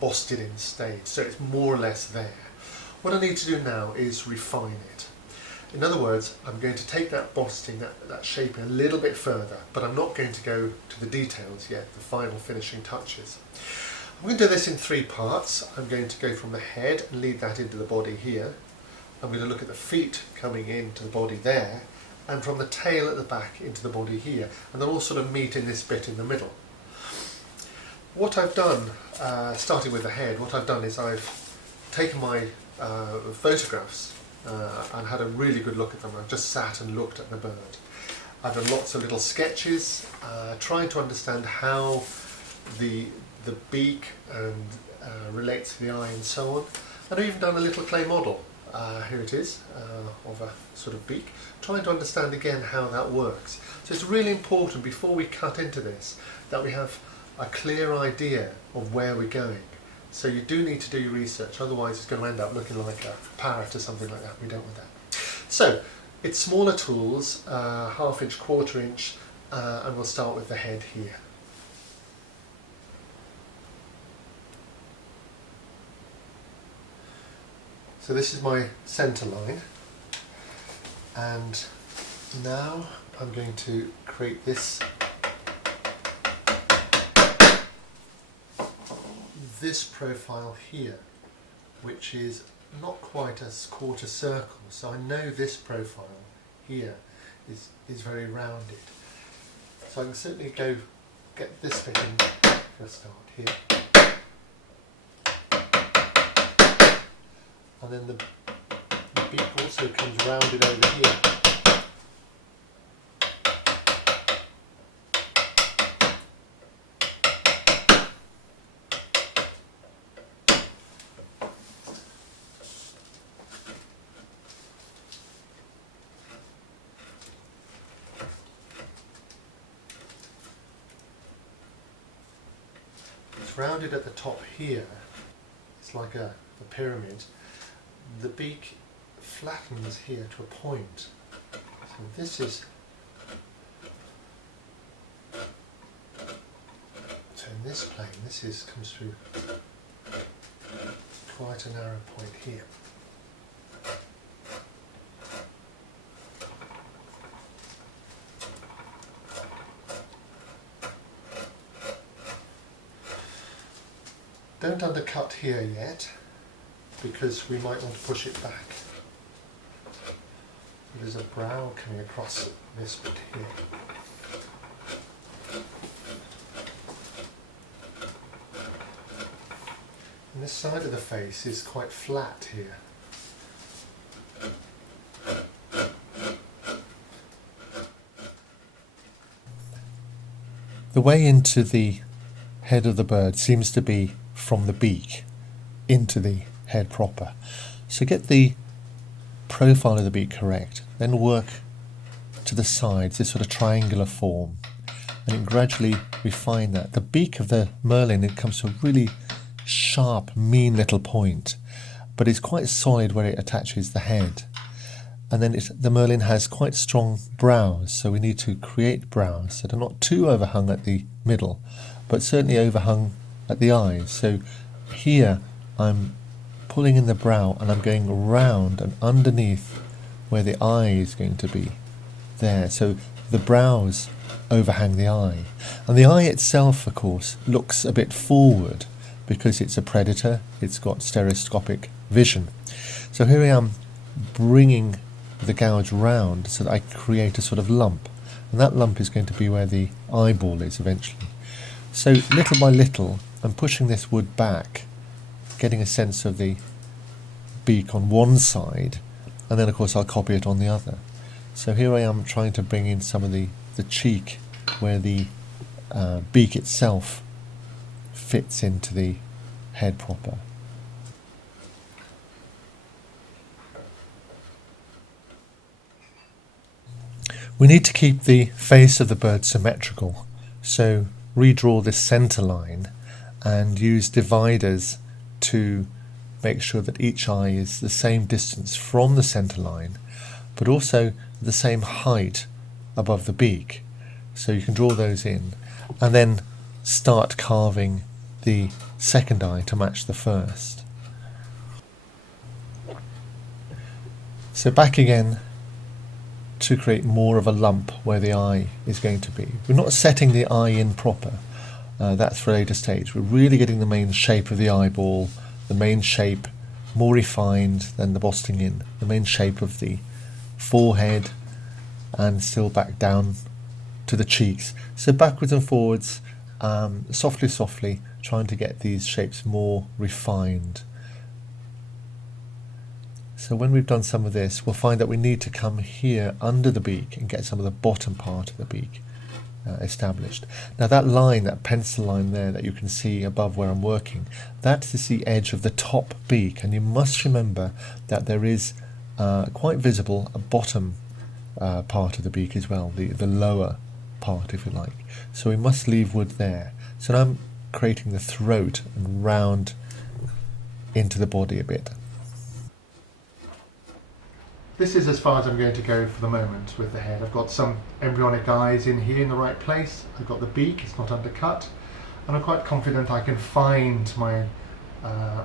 bosted in stage, so it's more or less there. What I need to do now is refine it. In other words, I'm going to take that bosting, that shaping a little bit further, but I'm not going to go to the details yet, the final finishing touches. I'm going to do this in 3 parts. I'm going to go from the head and lead that into the body here. I'm going to look at the feet coming into the body there, and from the tail at the back into the body here, and they'll all sort of meet in this bit in the middle. What I've done, starting with the head, what I've done is I've taken my photographs and had a really good look at them. I've just sat and looked at the bird. I've done lots of little sketches, trying to understand how the beak and relates to the eye and so on. And I've even done a little clay model, here it is, of a sort of beak, trying to understand again how that works. So it's really important before we cut into this that we have a clear idea of where we're going. So you do need to do your research, otherwise it's going to end up looking like a parrot or something like that. We don't want that. So it's smaller tools, 1/2 inch, 1/4 inch, and we'll start with the head here. So this is my centre line, and now I'm going to create this profile here, which is not quite a 1/4 circle, so I know this profile here is very rounded. So I can certainly go get this bit in for a start here. And then the beak also comes rounded over here. It's rounded at the top here. It's like a pyramid. The beak flattens here to a point. So this is, so in this plane, comes through quite a narrow point here. Don't undercut here yet, because we might want to push it back. There's a brow coming across this bit here. And this side of the face is quite flat here. The way into the head of the bird seems to be from the beak into the head proper. So get the profile of the beak correct, then work to the sides, this sort of triangular form, and then gradually refine that. The beak of the Merlin, it comes to a really sharp, mean little point, but it's quite solid where it attaches the head. And then the Merlin has quite strong brows, so we need to create brows that are not too overhung at the middle, but certainly overhung at the eyes. So here I'm pulling in the brow and I'm going round and underneath where the eye is going to be there. So the brows overhang the eye. And the eye itself, of course, looks a bit forward because it's a predator. It's got stereoscopic vision. So here I am bringing the gouge round so that I create a sort of lump. And that lump is going to be where the eyeball is eventually. So little by little, I'm pushing this wood back, getting a sense of the beak on one side, and then of course I'll copy it on the other. So here I am trying to bring in some of the cheek where the beak itself fits into the head proper. We need to keep the face of the bird symmetrical, so redraw this centre line and use dividers to make sure that each eye is the same distance from the centre line, but also the same height above the beak. So you can draw those in and then start carving the second eye to match the first. So back again to create more of a lump where the eye is going to be. We're not setting the eye in proper, that's for a later stage. We're really getting the main shape of the eyeball, the main shape more refined than the bosting in, the main shape of the forehead, and still back down to the cheeks. So backwards and forwards, softly, trying to get these shapes more refined. So when we've done some of this, we'll find that we need to come here under the beak and get some of the bottom part of the beak established. Now that line, that pencil line there that you can see above where I'm working, that is the edge of the top beak, and you must remember that there is quite visible a bottom part of the beak as well, the lower part, if you like. So we must leave wood there. So now I'm creating the throat and round into the body a bit. This is as far as I'm going to go for the moment with the head. I've got some embryonic eyes in here in the right place. I've got the beak, it's not undercut, and I'm quite confident I can find my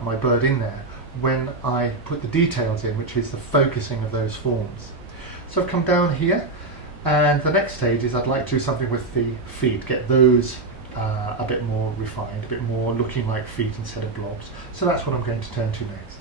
my bird in there when I put the details in, which is the focusing of those forms. So I've come down here, and the next stage is I'd like to do something with the feet, get those a bit more refined, a bit more looking like feet instead of blobs. So that's what I'm going to turn to next.